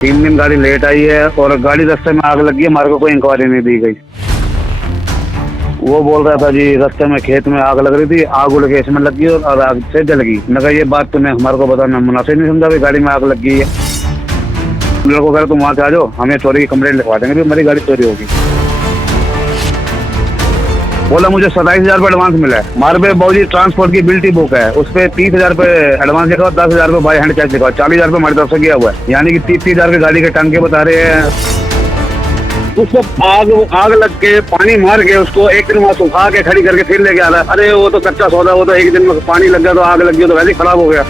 3 दिन गाड़ी लेट आई है और गाड़ी रास्ते में आग लगी है, हमारे को कोई इंक्वायरी नहीं दी गई। वो बोल रहा था जी रास्ते में खेत में आग लग रही थी, आग उड़ के इसमें लगी और आग से जल गई। मैं कहा ये बात तुम्हें हमारे को बताना मुनासिब नहीं समझा, गाड़ी में आग लग गई है। लोगों को कह तुम वहाँ से आ जाओ, हमें चोरी की कंप्लेंट लिखवा देंगे, हमारी गाड़ी चोरी होगी। बोला मुझे 27,000 रुपये एडवांस मिला है, हमारे पे बाबूजी ट्रांसपोर्ट की बिल्टी बुक है, उस पर 30,000 रुपये एडवांस लिखा हुआ, 10,000 रुपये बाई हैंड कैश लिखा हुआ, 40,000 रुपये हमारी तरफ से गया हुआ है। यानी कि 30,000 की गाड़ी के टंके बता रहे हैं। उसको आग लग के पानी मार के उसको एक दिन वहाँ सुखा के खड़ी करके फिर लेके आ रहा है। अरे वो तो कच्चा सौदा, वो तो एक दिन में पानी लग गया तो आग लग गई तो वैसे ही खराब हो गया।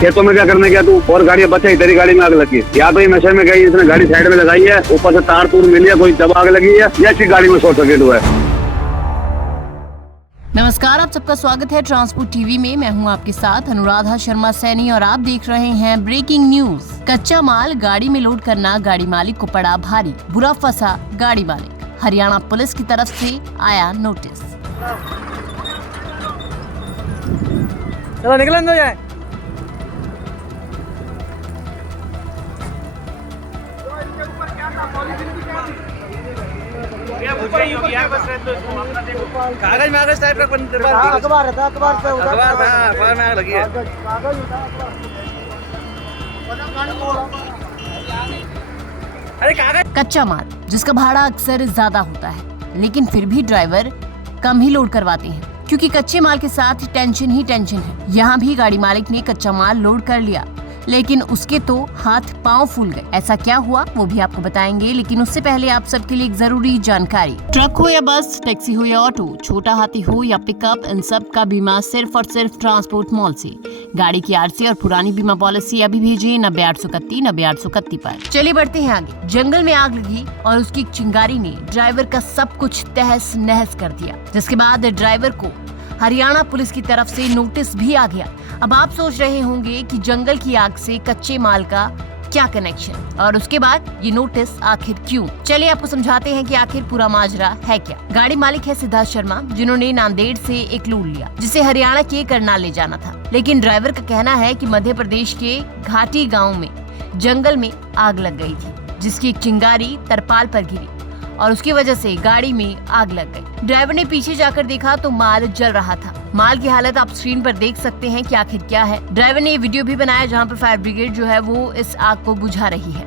खेतों में क्या करने गया तू और गाड़ी बचा ही, तेरी गाड़ी में आग लगी। या तो ये नशे में गई, इसने गाड़ी साइड में लगाई है, ऊपर से तार तूर मिली है, कोई जब आग लगी है या इसकी गाड़ी में शॉर्ट सर्किट हुआ है। नमस्कार, आप सबका स्वागत है ट्रांसपोर्ट टीवी में। मैं हूं आपके साथ अनुराधा शर्मा सैनी और आप देख रहे हैं ब्रेकिंग न्यूज। कच्चा माल गाड़ी में लोड करना गाड़ी मालिक को पड़ा भारी, बुरा फंसा गाड़ी मालिक। हरियाणा पुलिस की तरफ से आया नोटिस। चलो निकलन दो जाए। कागज में कागज टाइप का अखबार रहता है, अखबार में आग लगी है। अरे कागज। कच्चा माल जिसका भाड़ा अक्सर ज्यादा होता है, लेकिन फिर भी ड्राइवर कम ही लोड करवाते हैं क्योंकि कच्चे माल के साथ टेंशन ही टेंशन है। यहाँ भी गाड़ी मालिक ने कच्चा माल लोड कर लिया, लेकिन उसके तो हाथ पांव फूल गए। ऐसा क्या हुआ वो भी आपको बताएंगे, लेकिन उससे पहले आप सबके लिए एक जरूरी जानकारी। ट्रक हो या बस, टैक्सी हो या ऑटो, छोटा हाथी हो या पिकअप, इन सब का बीमा सिर्फ और सिर्फ ट्रांसपोर्ट मॉल से। गाड़ी की आरसी और पुरानी बीमा पॉलिसी अभी भेजिए 90-831 90-831 पर। चलिए बढ़ते हैं आगे। जंगल में आग लगी और उसकी चिंगारी ने ड्राइवर का सब कुछ तहस नहस कर दिया, जिसके बाद ड्राइवर को हरियाणा पुलिस की तरफ से नोटिस भी आ गया। अब आप सोच रहे होंगे कि जंगल की आग से कच्चे माल का क्या कनेक्शन, और उसके बाद ये नोटिस आखिर क्यों। चलिए आपको समझाते हैं कि आखिर पूरा माजरा है क्या। गाड़ी मालिक है सिद्धार्थ शर्मा, जिन्होंने नांदेड़ से एक लोड लिया जिसे हरियाणा के करनाल ले जाना था। लेकिन ड्राइवर का कहना है कि मध्य प्रदेश के घाटी गाँव में जंगल में आग लग गई थी, जिसकी एक चिंगारी तरपाल पर गिरी और उसकी वजह से गाड़ी में आग लग गई। ड्राइवर ने पीछे जाकर देखा तो माल जल रहा था। माल की हालत आप स्क्रीन पर देख सकते हैं कि आखिर क्या है। ड्राइवर ने ये वीडियो भी बनाया जहां पर फायर ब्रिगेड जो है वो इस आग को बुझा रही है।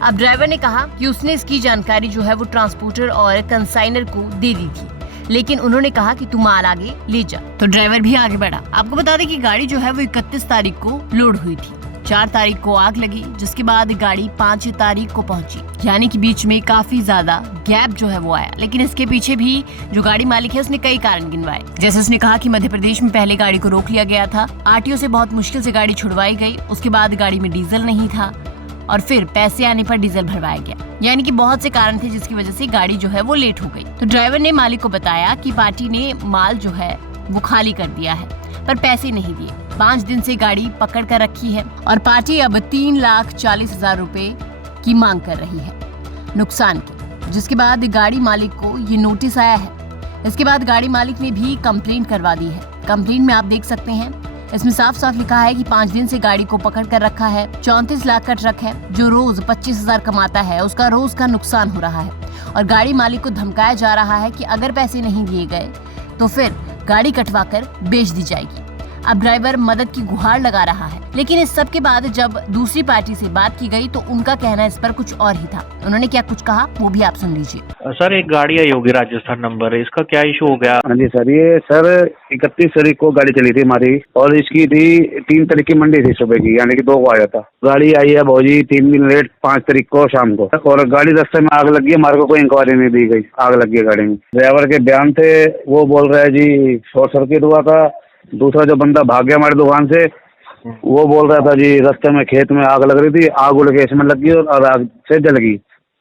अब ड्राइवर ने कहा कि उसने इसकी जानकारी जो है वो ट्रांसपोर्टर और कंसाइनर को दे दी थी, लेकिन उन्होंने कहा कि तू माल आगे ले जा, तो ड्राइवर भी आगे बढ़ा। आपको बता दें कि गाड़ी जो है वो 31 तारीख को लोड हुई थी। 4 तारीख को आग लगी, जिसके बाद गाड़ी 5 तारीख को पहुंची, यानी कि बीच में काफी ज्यादा गैप जो है वो आया। लेकिन इसके पीछे भी जो गाड़ी मालिक है उसने कई कारण गिनवाए। जैसे उसने कहा कि मध्य प्रदेश में पहले गाड़ी को रोक लिया गया था, आरटीओ से बहुत मुश्किल से गाड़ी छुड़वाई गई, उसके बाद गाड़ी में डीजल नहीं था और फिर पैसे आने पर डीजल भरवाया गया। यानी कि बहुत से कारण थे जिसकी वजह से गाड़ी जो है वो लेट हो गई। तो ड्राइवर ने मालिक को बताया कि पार्टी ने माल जो है वो खाली कर दिया है पर पैसे नहीं दिए। 5 दिन से गाड़ी पकड़ कर रखी है और पार्टी अब 3,40,000 रुपए की मांग कर रही है नुकसान की, जिसके बाद गाड़ी मालिक को ये नोटिस आया है। इसके बाद गाड़ी मालिक ने भी कंप्लेंट करवा दी है। कंप्लेंट में आप देख सकते हैं, इसमें साफ साफ लिखा है कि 5 दिन से गाड़ी को पकड़ कर रखा है। 34 लाख का ट्रक है जो रोज 25,000 कमाता है, उसका रोज का नुकसान हो रहा है और गाड़ी मालिक को धमकाया जा रहा है कि अगर पैसे नहीं दिए गए तो फिर गाड़ी कटवा कर बेच दी जाएगी। अब ड्राइवर मदद की गुहार लगा रहा है, लेकिन इस सब के बाद जब दूसरी पार्टी से बात की गई तो उनका कहना इस पर कुछ और ही था। उन्होंने क्या कुछ कहा वो भी आप सुन लीजिए। सर एक गाड़ी आई होगी राजस्थान नंबर है, इसका क्या इशू हो गया? हाँ जी सर, ये सर 31 तारीख को गाड़ी चली थी हमारी और इसकी थी 3 तारीख की मंडी थी सुबह की, यानी कि 2 को आया था। गाड़ी आई है भौजी 3 दिन लेट 5 तारीख को शाम को, और गाड़ी रास्ते में आग लगी है, हमारे को कोई इंक्वायरी नहीं दी गई, आग लगी है गाड़ी में। ड्राइवर के बयान थे, वो बोल रहा है जी शॉर्ट सर्किट हुआ था। दूसरा जो बंदा भाग गया हमारी दुकान से, वो बोल रहा था जी रास्ते में खेत में आग लग रही थी, आग उड़ के इसमें लगी और आग से जल गई।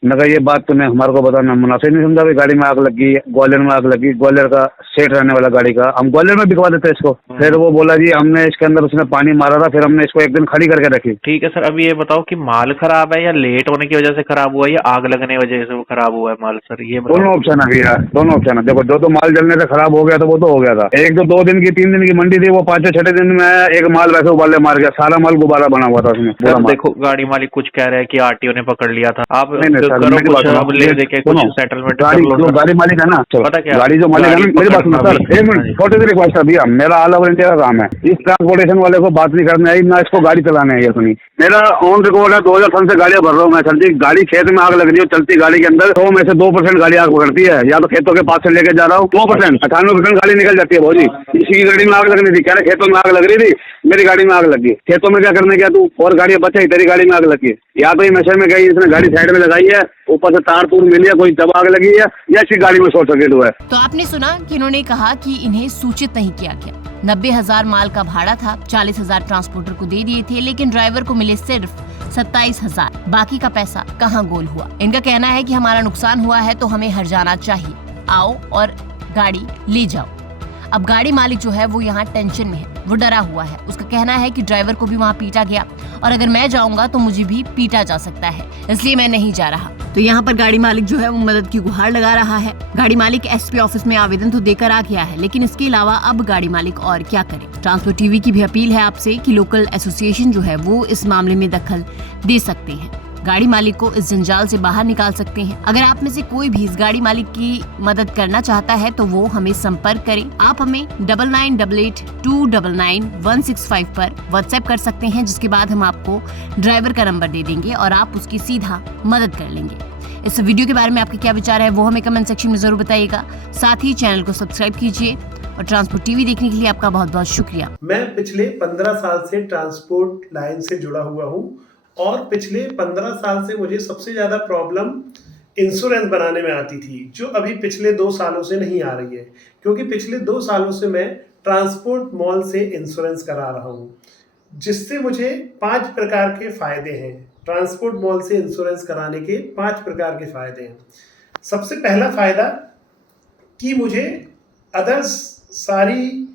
मैं कहा ये बात तुम्हें हमारे को बताना मुनासिब नहीं समझा। गाड़ी में आग लगी, ग्वालियर में आग लगी, ग्वालियर का सेट रहने वाला गाड़ी का, हम ग्वालियर में बिकवा देते इसको। फिर वो बोला जी हमने इसके अंदर उसने पानी मारा था, फिर हमने इसको एक दिन खड़ी करके रखी। ठीक है सर, अभी ये बताओ कि माल खराब है या लेट होने की वजह से खराब हुआ है या आग लगने की वजह से वो खराब हुआ है माल सर, ये बताओ। दोनों ऑप्शन है भैया, दोनों ऑप्शन है। देखो, जो तो माल जलने से खराब हो गया था वो तो हो गया था। एक तो 2 दिन की 3 दिन की मंडी थी, वो 5 6 दिन में एक माल वैसे उबाले मार गया, सारा माल गुब्बारा बना हुआ था उसमें। सर देखो, गाड़ी मालिक कुछ कह रहे हैं कि आरटीओ ने पकड़ लिया था। आप नहीं सर, करो मेरी बात कुछ, अब ले सुनो। देके कुछ सेटलमेंट गाड़ी जो गाड़ी मालिक है ना, पता क्या, गाड़ी जो मालिक है ना, मेरी बात सुनो सर, एक मिनट, छोटे से रिक्वेस्ट है भैया, मेरा ऑल ओवर इंडिया का काम है। इस ट्रांसपोर्टेशन वाले को बात नहीं करने आई, ना इसको गाड़ी चलाने आई है सुनी। मेरा ऑन रिकॉर्ड है, 2000 से गाड़ियां भर रहा हूँ मैं। चलती गाड़ी खेत में आग लग रही है, चलती गाड़ी के अंदर 100 में से 2% गाड़ी आग पकड़ती है। या तो खेतों के पास से लेके जा रहा हूँ, 2%, 98% गाड़ी निकल जाती है। भाजी इसी की गाड़ी में आग लगनी थी, क्या खेतों में आग लग रही थी, मेरी गाड़ी में आग लगी। खेतों में क्या करने गया तू, और गाड़ियां बचाई, तेरी गाड़ी में आग लगी। या तो ये नशे में गई, इसने गाड़ी साइड में लगाई है, ऊपर से तार तूर मिली है, कोई तब आग लगी है, या इसकी गाड़ी में शॉर्ट सर्किट हुआ है। तो आपने सुना कि इन्होंने कहा कि इन्हें सूचित नहीं किया गया। 90,000 माल का भाड़ा था, 40,000 ट्रांसपोर्टर को दे दिए थे, लेकिन ड्राइवर को मिले सिर्फ 27,000। बाकी का पैसा कहाँ गोल हुआ? इनका कहना है कि हमारा नुकसान हुआ है तो हमें हर्जाना चाहिए, आओ और गाड़ी ले जाओ। अब गाड़ी मालिक जो है वो यहाँ टेंशन में है, वो डरा हुआ है। उसका कहना है कि ड्राइवर को भी वहाँ पीटा गया और अगर मैं जाऊंगा तो मुझे भी पीटा जा सकता है, इसलिए मैं नहीं जा रहा। तो यहाँ पर गाड़ी मालिक जो है वो मदद की गुहार लगा रहा है। गाड़ी मालिक एसपी ऑफिस में आवेदन तो देकर आ गया है, लेकिन इसके अलावा अब गाड़ी मालिक और क्या करे? ट्रांसपोर्ट टीवी की भी अपील है आपसे कि लोकल एसोसिएशन जो है वो इस मामले में दखल दे सकते हैं, गाड़ी मालिक को इस जंजाल से बाहर निकाल सकते हैं। अगर आप में से कोई भी इस गाड़ी मालिक की मदद करना चाहता है तो वो हमें संपर्क करें। आप हमें 9988299165 पर व्हाट्सएप कर सकते हैं, जिसके बाद हम आपको ड्राइवर का नंबर दे देंगे और आप उसकी सीधा मदद कर लेंगे। इस वीडियो के बारे में आपके क्या विचार है वो हमें कमेंट सेक्शन में जरूर बताइएगा। साथ ही चैनल को सब्सक्राइब कीजिए और ट्रांसपोर्ट टीवी देखने के लिए आपका बहुत बहुत शुक्रिया। मैं पिछले 15 साल से ट्रांसपोर्ट लाइन से जुड़ा हुआ हूँ और पिछले 15 साल से मुझे सबसे ज़्यादा प्रॉब्लम इंश्योरेंस बनाने में आती थी, जो अभी पिछले 2 सालों से नहीं आ रही है, क्योंकि पिछले 2 सालों से मैं ट्रांसपोर्ट मॉल से इंश्योरेंस करा रहा हूँ, जिससे मुझे 5 प्रकार के फ़ायदे हैं। ट्रांसपोर्ट मॉल से इंश्योरेंस कराने के 5 प्रकार के फ़ायदे हैं। सबसे पहला फ़ायदा कि मुझे अदर्स सारी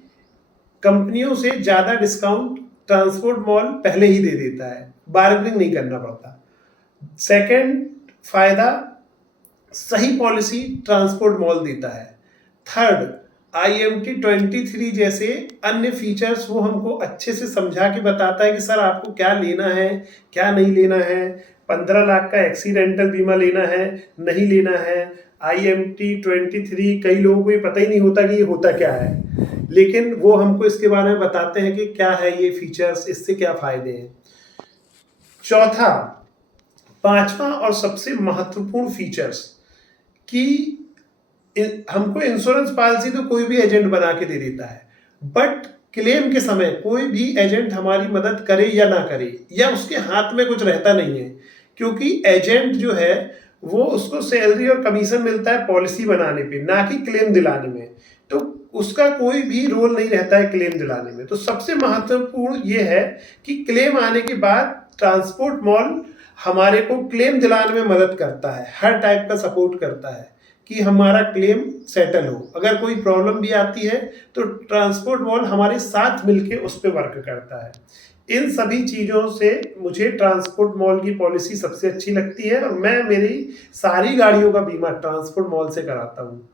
कंपनियों से ज़्यादा डिस्काउंट ट्रांसपोर्ट मॉल पहले ही दे देता है, बार्गेनिंग नहीं करना पड़ता। सेकंड फायदा, सही पॉलिसी ट्रांसपोर्ट मॉल देता है। थर्ड, IMT 23 जैसे अन्य फीचर्स वो हमको अच्छे से समझा के बताता है कि सर आपको क्या लेना है, क्या नहीं लेना है। 15 लाख का एक्सीडेंटल बीमा लेना है, नहीं लेना है। IMT 23 कई लोगों को ये पता ही नहीं होता कि ये होता क्या है, लेकिन वो हमको इसके बारे में बताते हैं कि क्या है ये फीचर्स, इससे क्या फ़ायदे हैं। चौथा, 5वां और सबसे महत्वपूर्ण फीचर्स कि हमको इंश्योरेंस पॉलिसी तो कोई भी एजेंट बना के दे देता है, बट क्लेम के समय कोई भी एजेंट हमारी मदद करे या ना करे, या उसके हाथ में कुछ रहता नहीं है, क्योंकि एजेंट जो है वो उसको सैलरी और कमीशन मिलता है पॉलिसी बनाने पे, ना कि क्लेम दिलाने में। तो उसका कोई भी रोल नहीं रहता है क्लेम दिलाने में। तो सबसे महत्वपूर्ण ये है कि क्लेम आने के बाद ट्रांसपोर्ट मॉल हमारे को क्लेम दिलाने में मदद करता है, हर टाइप का सपोर्ट करता है कि हमारा क्लेम सेटल हो। अगर कोई प्रॉब्लम भी आती है तो ट्रांसपोर्ट मॉल हमारे साथ मिलके उस पर वर्क करता है। इन सभी चीज़ों से मुझे ट्रांसपोर्ट मॉल की पॉलिसी सबसे अच्छी लगती है और मैं मेरी सारी गाड़ियों का बीमा ट्रांसपोर्ट मॉल से कराता हूँ।